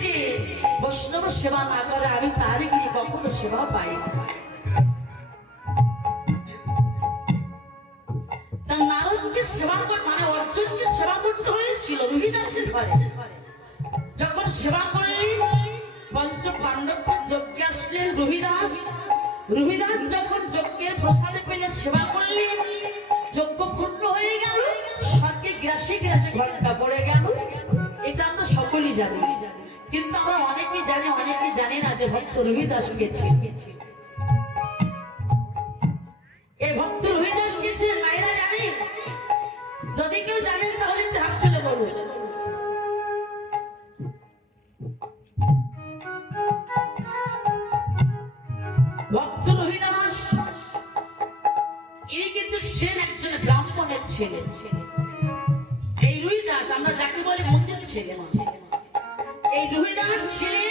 যে বৈষ্ণব সেবা না করে আমি তার গিয়ে কখনো সেবা পাই না। তার নারদকে সেবা করতে মানে অর্জুনকে সেবা করতে হয়েছিল রুহিদাসের ঘরে। যখন সেবা করলেন পঞ্চ পাণ্ডবকে যজ্ঞে আসলেন রুহিদাস। রুহিদাস যখন যজ্ঞের প্রসাদে পেলে সেবা করলেন, যজ্ঞ পূর্ণ হয়ে গেল, স্বর্গে গ্রাসে গ্রাসে ঘন্টা পড়ে গেল। এটা আমরা সকলেই জানি, কিন্তু আমরা অনেকেই জানি অনেকেই জানি না যে ভক্ত রুহিদাস গেছে। এই ভক্ত রুহিদাস গেছে মায়েরা জানে? যদি কেউ জানেন তাহলে একটু হাত তুলে বলুন। ভক্ত রুহিদাস ইনি কিন্তু সেন একজন ব্রাহ্মণের ছেলে। এই রুহিদাস আমরা যাকে বলি মুচের ছেলে, এই রুহিদাস ছেলে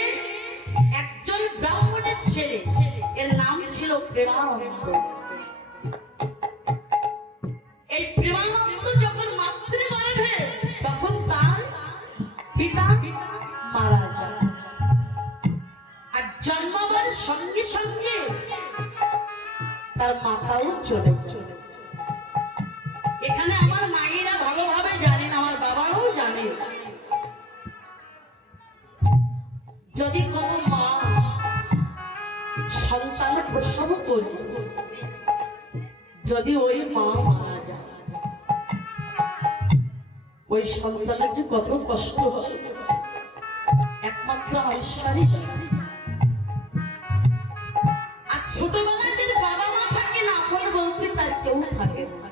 একজন ব্রাহ্মণের ছেলে। এর নাম ছিল প্রেমানন্দ। এই প্রেমানন্দ যখন মাতৃগর্ভে, তখন তার পিতা মারা যায়। আর জন্মাবার সঙ্গে সঙ্গে তার মাথাও চলে চলে। এখানে আমার মায়েরা ভালোভাবে জানেন, আমার বাবাও জানে, যদি কোনো মা সন্তানের প্রসব করে যদি ওই মা মারা যায়, ওই সন্তানের যে কত কষ্ট হয় একমাত্র ঈশ্বরই জানে। আর ছোটবেলায় যদি বাবা মা থাকে না, আপন বলতে তার কেউ থাকে না।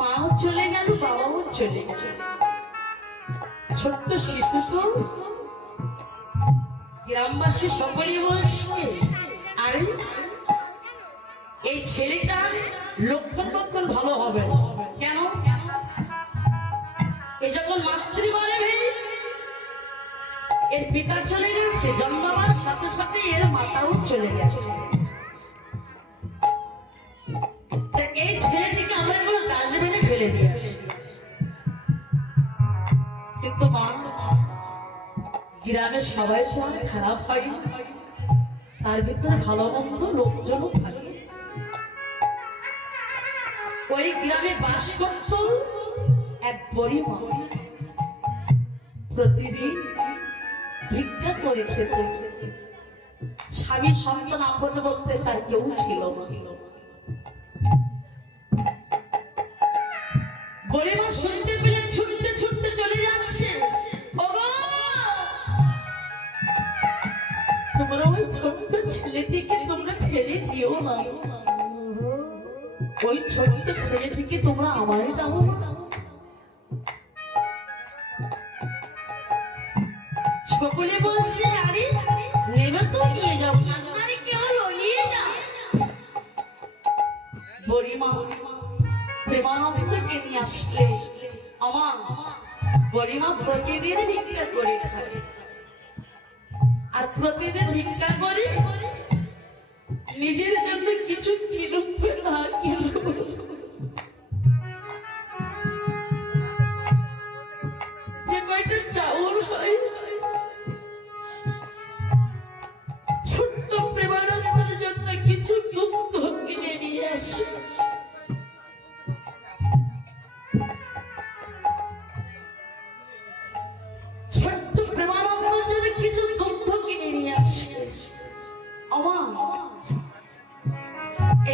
মাও চলে গেল, বাবাও চলে গেল। ছোট্ট শিশু তো গ্রামবাসী সকলেই বলছে, আরে এই ছেলেটা লক্ষণ লক্ষণ ভালো হবে। কেন? এই যখন মাতৃগর্ভে এর পিতা চলে গেছে, জন্মাবার সাথে সাথে এর মাতাও চলে গেছে। এই ছেলেটিকে আমরা কোনো ডাস্টবিনে ফেলে দিয়ে আসি। কিন্তু মা, গ্রামের সবাই তো আর খারাপ হয় না, তার ভিতরে ভালো মন্দ লোকজনও থাকে। ওই গ্রামে বাস করত এক বুড়িমা, প্রতিদিন ভিক্ষা করে খেত। স্বামীর সন্তান আপন বলতে তার কেউ ছিল না। বুড়িমা শুনতে পেলে ছুটতে ছুটতে চলে যাচ্ছে, ওগো তোমরা ওই ছোট্ট ছেলেটিকে তোমরা ফেলে দিও না, ওই ছোট্ট ছেলেটিকে তোমরা আমায় দাও না। সকলে বলছে, আরে নেবে তো নিয়ে যাও, আরে কেউ নিয়ে যাও। বুড়িমা প্রেমানন্দকে নিয়ে আসলে আমার বুড়িমা প্রতিদিন ভিক্ষা করে খায়। আর প্রতিদিন ভিক্ষা করে নিজের জন্য কিছু কিনুক না কিনুক, যে কয়টা চাউল হয় ছোট্ট প্রেমানন্দের জন্য কিছু দুধ কিনে নিয়ে আসে। ছোট্ট প্রেমানন্দের জন্য কিছু দুধ কিনে নিয়ে আসে।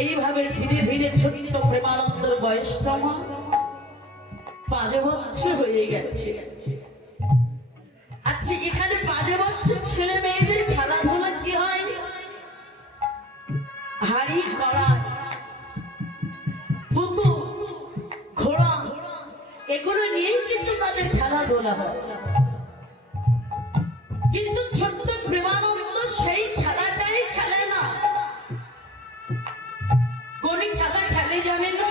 এইভাবে ধীরে ধীরে ছোট্ট প্রেমানন্দের বয়সটা 5 বছর হয়ে গেছে। আচ্ছা, এখানে 5 বছর ছেলে মেয়েদের খেলাধুলা কি হয়? হাড়ি কড়া, পুতুল, ঘোড়া, এগুলো নিয়েই কিন্তু তাদের খেলাধুলা হয়। কিন্তু ছোট্ট প্রেমানন্দ সেই খেলাটাই খেলে না। কোন খেলা খেলে জানে না?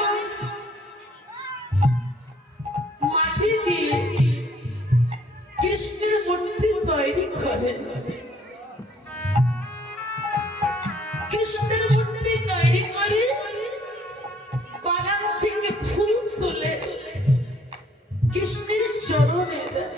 মাটি দিয়ে কৃষ্ণের মূর্তি তৈরি করে, কৃষ্ণের মূর্তি তৈরি করে বাগান থেকে ফুল তুলে কৃষ্ণের চরণে দেয়।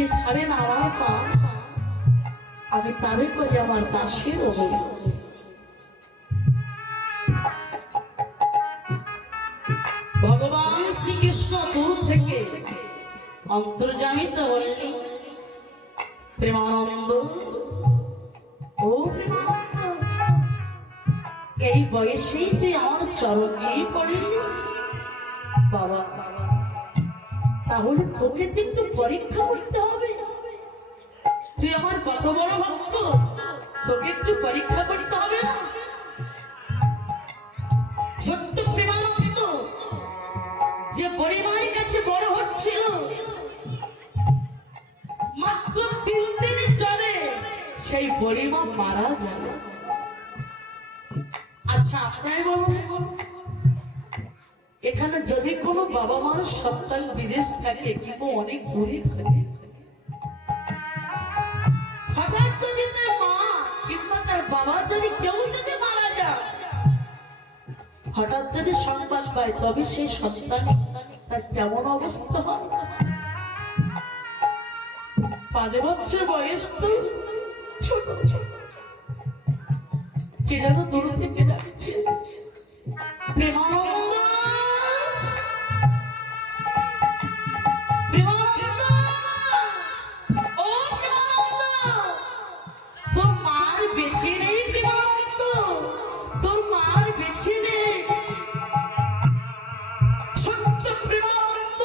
যে ছাড়ে না আমার পা, আমি তারে করি আমার দাসের অবৈ। ভগবান শ্রীকৃষ্ণ দূর থেকে অন্তর্যামিত হলেন। প্রেমানন্দ, ও প্রেমানন্দ, এই বয়সেই তুই আমার চরণ দিয়ে পড়লি? বাবা, তাহলে তোকে তো একটু পরীক্ষা করতে হবে। তুই আমার কত বড় ভক্ত, তোকে একটু পরীক্ষা করতে হবে না? ছোট্ট প্রেমানন্দ যে পরিবারের কাছে বড় হচ্ছিল, মাত্র 3 দিন চলে সেই পরিবার মারা গেল। আচ্ছা আপনাই বলুন, এখানে যদি কোনো বাবা মার সন্তান বিদেশ থাকে কিংবা অনেক দূরে থাকে, হঠাৎ যদি তার মা কিংবা তার বাবা যদি কেউ যদি মারা যায়, হঠাৎ যদি সংবাদ পায়, তবে সেই সন্তান তার কেমন অবস্থা হয়? 5 বছর বয়স, তো ছোট ছোট, কে যেন দূর থেকে যাচ্ছে। প্রেমানন্দ, প্রেমানন্দ, ও প্রেমানন্দ, তোর মার বেঁচে নেই? প্রেমানন্দ, তোর মার বেঁচে নেই? ছোট্ট প্রেমানন্দ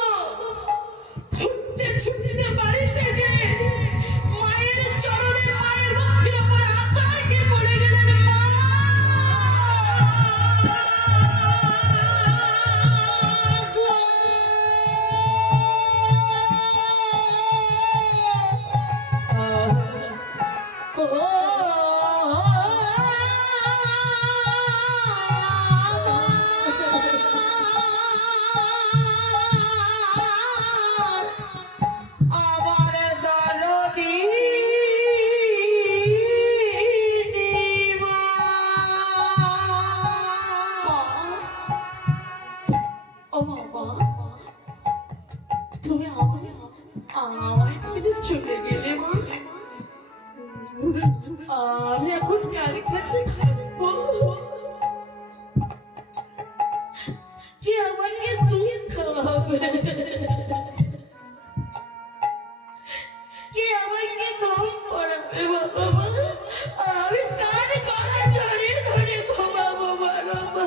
ছুটতে ছুটতে বাড়ি থেকে মায়ের চরণে, মায়ের মুখের উপর আচারকে পড়ে গেলেন। মা, তুমি আমায় ছেড়ে চলে গেলে মা। আমি এখন কার কাছে থাকবো? কি আমাকে দুঃখ হবে? কি আমাকে দুঃখ করাবে বাবা? আমি কার গলা জড়িয়ে ধরে ঘুমাবো বাবা?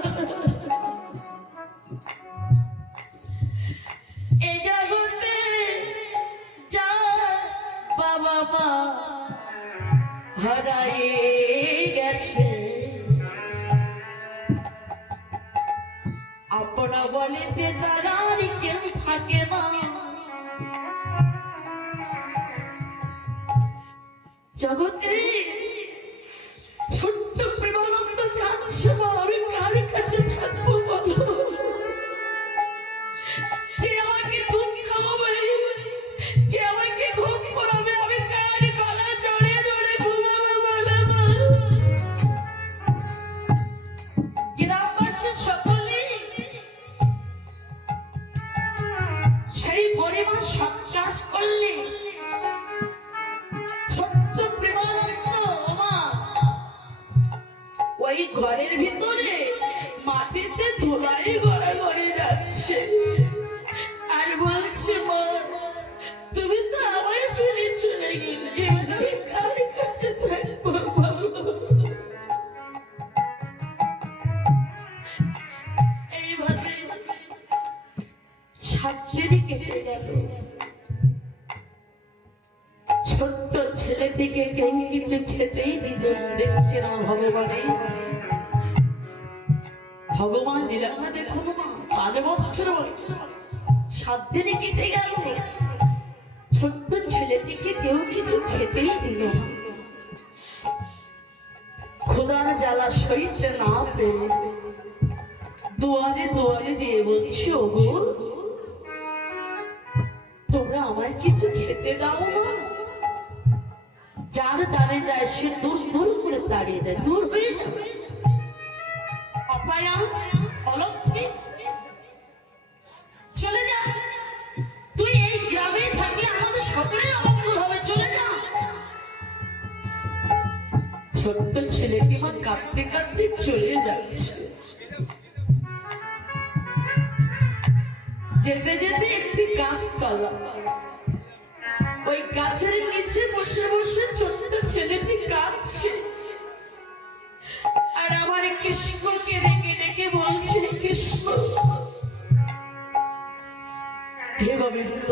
এই জগতে যা বাবা মা হারায়ে গেছে, আপনা বলেতে তারা আর কেউ থাকে না। জগতে ছোট্ট প্রেমানন্দ কাঁদছে, মা আমি কার কাছে থাকবো বলো? কে আমাকে দুধ খাওয়াবে? কে আমাকে ঘুম করাবে? আমি কার গলা জড়িয়ে ধরে ঘুমাবো বলো মা? গ্রামবাসী সকলে সেই পরিবার সৎকাজ করলে। ছোট্ট প্রেমানন্দ মা ওই ঘরের ভিতরে মাটিতে ধুলাই গড়াগড়ি যাচ্ছে আর বলছে, মা তুমি তো আমায় ফেলে চলে গেলে, আমি কার কাছে থাকবো বলো? এইভাবে 7 দিন কেটে গেল। ছোট্ট ছেলেটিকে কেউ কিছু খেতেই দিচ্ছে না। ভগবান লীলা দেখো মা, 5 বছর বয়স, 7 দিনে কেটে গেল। ছোট্ট ছেলেটিকে কেউ কিছু খেতেই দিল না। খোদার জ্বালা সইতে না পেরে দুয়ারে দুয়ারে যেয়ে বলছি, ওগো তোমরা আমায় কিছু খেতে দাও না। যার দ্বারে যায় সে দূর দূর করে দাঁড়িয়ে দেয়, দূর হয়ে যাবে। অপায়া, অলক্ষী, চলে যা। তুই এই গ্রামে থাকলে আমাদের সকলের অমঙ্গল যেতে যেতে একটি গাছতলা, ওই গাছের নিচে বসে বসে ছোট্ট ছেলেটি কাঁদছে আর আমার কৃষ্ণকে ডেকে ডেকে বলছে, কৃষ্ণ হে গোবিন্দ,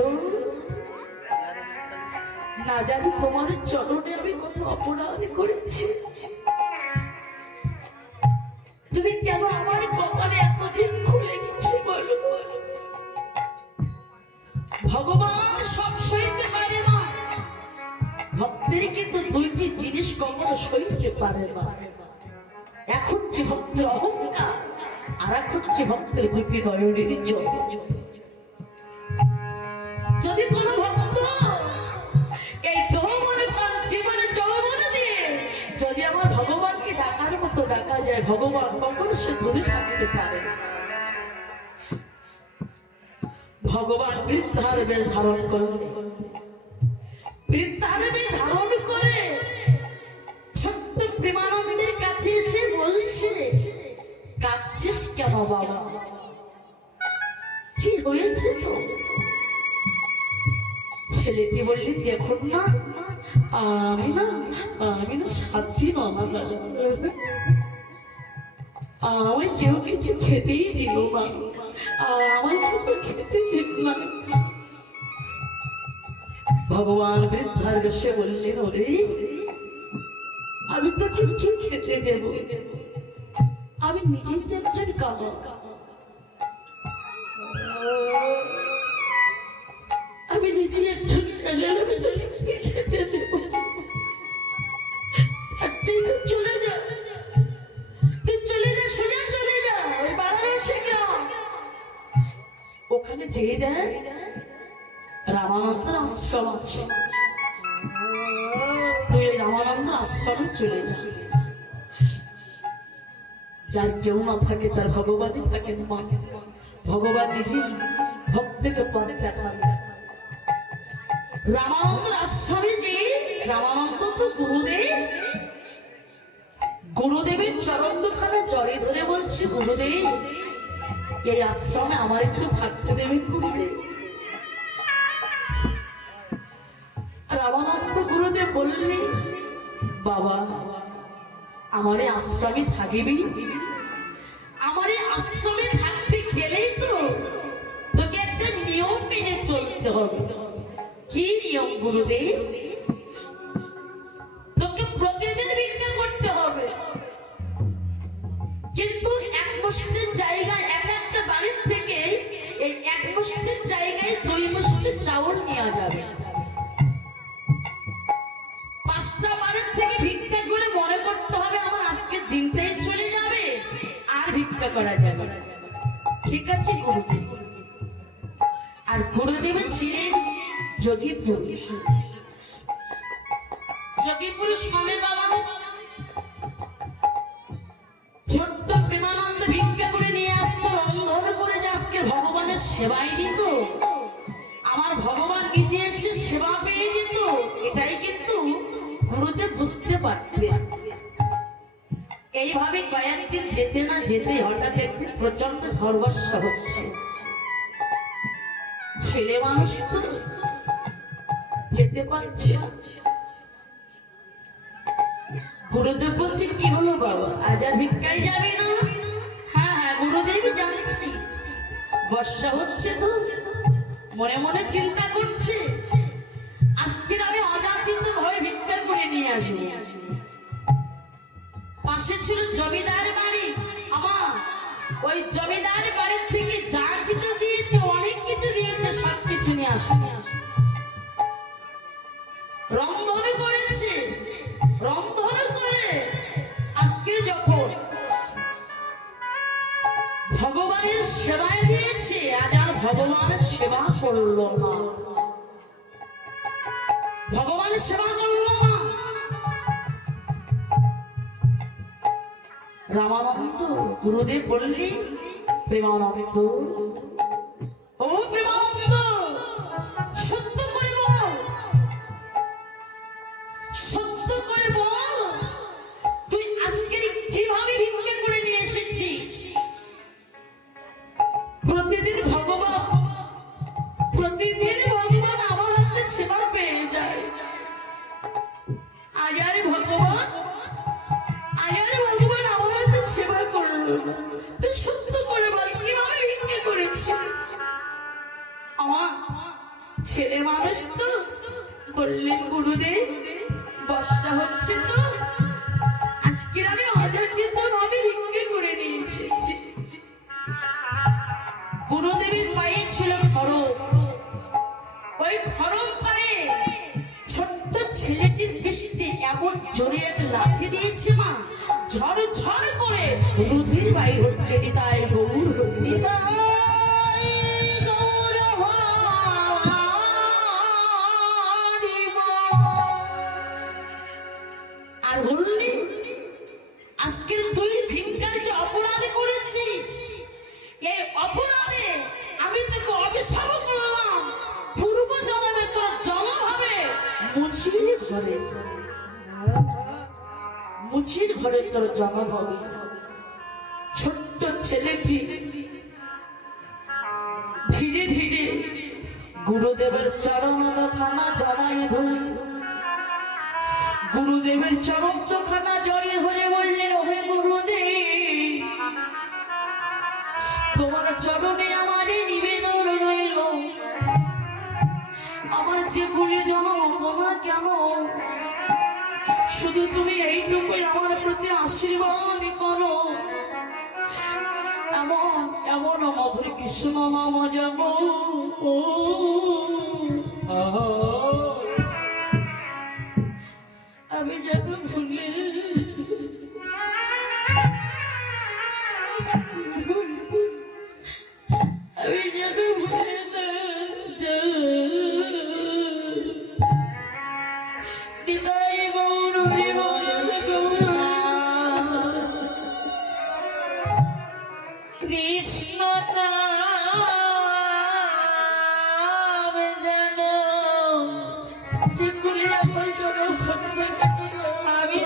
না জানি তোমার চরণে আমি কত অপরাধ করেছি, তুমি কেন আমার কপালে এতদিন খুলে গেছে বলো। ভগবান সব সইতে পারে না, ভক্তের কিন্তু দুইটি জিনিস কখনো সইতে পারে না, এক হচ্ছে ভক্তের অহংকার আর এক হচ্ছে ভক্তের দুটি নয়নের জল। যদি কোনো ভক্ত এই জীবনে যৌবন দিয়ে যদি আমার ভগবানকে ডাকার মতো ডাকা যায়, ভগবান কখনো সে দূরে থাকতে পারে না। ভগবান বৃদ্ধার বেশ ধারণ করে, বৃদ্ধার বেশ ধারণ করে ছোট্ট প্রেমানন্দের কাছে এসে বলছে, কাঁদছিস কেন বাবা, কি হয়েছে তো? ছেলেটি বললি, দেখুন না আমি না 7 দিন অনাথ, আমায় কেউ কিছু খেতেই দিল না, আমায় কিছু খেতে দিল না। ভগবান বৃদ্ধার বেশে বললেন, ওরে আমি তোকে কি খেতে দেব, আমি নিজেই তো একজন কামা, আমি নিজেই একজন খেতে দেব, চলে যা, তুই চলে যা, সোজা চলে যা ওই বারাণসী গ্রাম, ওখানে যেয়ে দেয় রামানন্দ আশ্রম আছে, তুই এই রামানন্দ আশ্রমে চলে যা, যার কেউ না থাকে তার ভগবানই থাকে, ভগবান নিজেই ভক্তকে পথ দেখাবে। রামানন্দ আশ্রমে যে রামানন্দ তো গুরুদেবের চরণ দুখানে জড়ে ধরে বলছে, গুরুদেব এই আশ্রমে আমার একটু থাকতে দেবেন গুরুদেব। রামানন্দ গুরুদেব বললেন, বাবা আমার এই আশ্রমে থাকিবি, আমার এই আশ্রমে থাকতে গেলেই তো তোকে একটা নিয়ম মেনে চলতে হবে। কি নিয়ম গুরুদেব? তোকে প্রতিদিন ভিক্ষা করতে হবে, কিন্তু এক মুষ্টির জায়গায় একটা বাড়ির থেকে এই এক মুষ্টির জায়গায় 2 মুষ্টি চাউল নেওয়া যাবে। 5টা বাড়ির থেকে ভিক্ষা করে মনে করতে হবে আমার আজকের দিনটাই চলে যাবে, আর ভিক্ষা করা যাবে না, ঠিক আছে গুরুজি? আর গুরুদেব ছিলেন যোগী পুরুষ। যোগী পুরুষ মানে বাবা ছোট্ট প্রেমানন্দ ভিক্ষা করে নিয়ে আসতো, রন্ধন করে যে আজকে ভগবানের সেবাই দিত, আমার ভগবান নিজে এসে সেবা পেয়ে যেত, এটাই কিন্তু গুরুদেব বুঝতে পারতেন। এইভাবে কয়েকদিন যেতে না যেতে হঠাৎ একদিন প্রচন্ড ঝড় বর্ষা হচ্ছে, ছেলে মানুষ তো যেতে পারছে। গুরুদেব বলছে, কি হলো বাবা, আজ আর ভিক্ষায় যাবে না? হ্যাঁ গুরুদেব জানছি, বর্ষা হচ্ছে তো, মনে মনে চিন্তা করছে আজকের আমি অযাচিত ভাবে ভিক্ষা করে নিয়ে আসবো। পাশে ছিল জমিদার বাড়ি আমার, ওই জমিদার বাড়ির থেকে যা কিছু দিয়েছে, অনেক কিছু দিয়েছে, সব কিছু নিয়ে আসে, রন্ধন করেছে, রন্ধন করে আজকে যখন ভগবানের সেবায় দিয়েছে, আজ আর ভগবানের সেবা করলো না, ভগবানের সেবা করলো না। রামানন্দ গুরুদেব বললেন, প্রেমানন্দ, ও প্রেমানন্দ, সত্য করে বল, সত্য করে বল, তুই আজকের কিভাবে ভিক্ষা করে নিয়ে এসেছিস? প্রতিদিন ভগবান ছেলে মানুষ তো বললেন গুরুদেব বর্ষা হচ্ছে তো আজকে আমি অযাচিত ভাবে ভিক্ষে করে নিয়ে এসেছি। গুরুদেবের পায়ে ছিল খড়ম, ওই খড়ম পায়ে ছোট্ট ছেলেটির দৃষ্টি এমন জোরে এক লাথি দিয়েছে মা, ঝড় ঝড় করে রুধির বাইর হচ্ছে। নিতাই গৌর নিতাই আর বললি আজকে তুই ভিক্ষার যে অপরাধ করেছিস, এই অপরাধে আমি তোকে অভিশাপ করলাম, পূর্ব জন্মে তোর জন্ম হবে মুচির ঘরে, মুচির ঘরে তোর জন্ম হবে। ছোট্ট ছেলেটি ধীরে ধীরে গুরুদেবের চরণ খানা জড়াই ধরে, গুরুদেবের চরণ খানা জড়িয়ে ধরে বললে ওহে গুরুদেব তোমার চরণে আমার নিবেদন রইল, আমার যে ভুলে জন্ম ক্ষমা কেন, শুধু তুমি এইটুকুই আমার প্রতি আশীর্বাদ করো। এমন এমন মধুর কৃষ্ণ নাম যাব আমি যেন ভুলে আমি যেন ভুলে না নিতাই গৌর হরি বল গৌর কৃষ্ণ নাম যেন যে কুলিয়া বল যেন আমি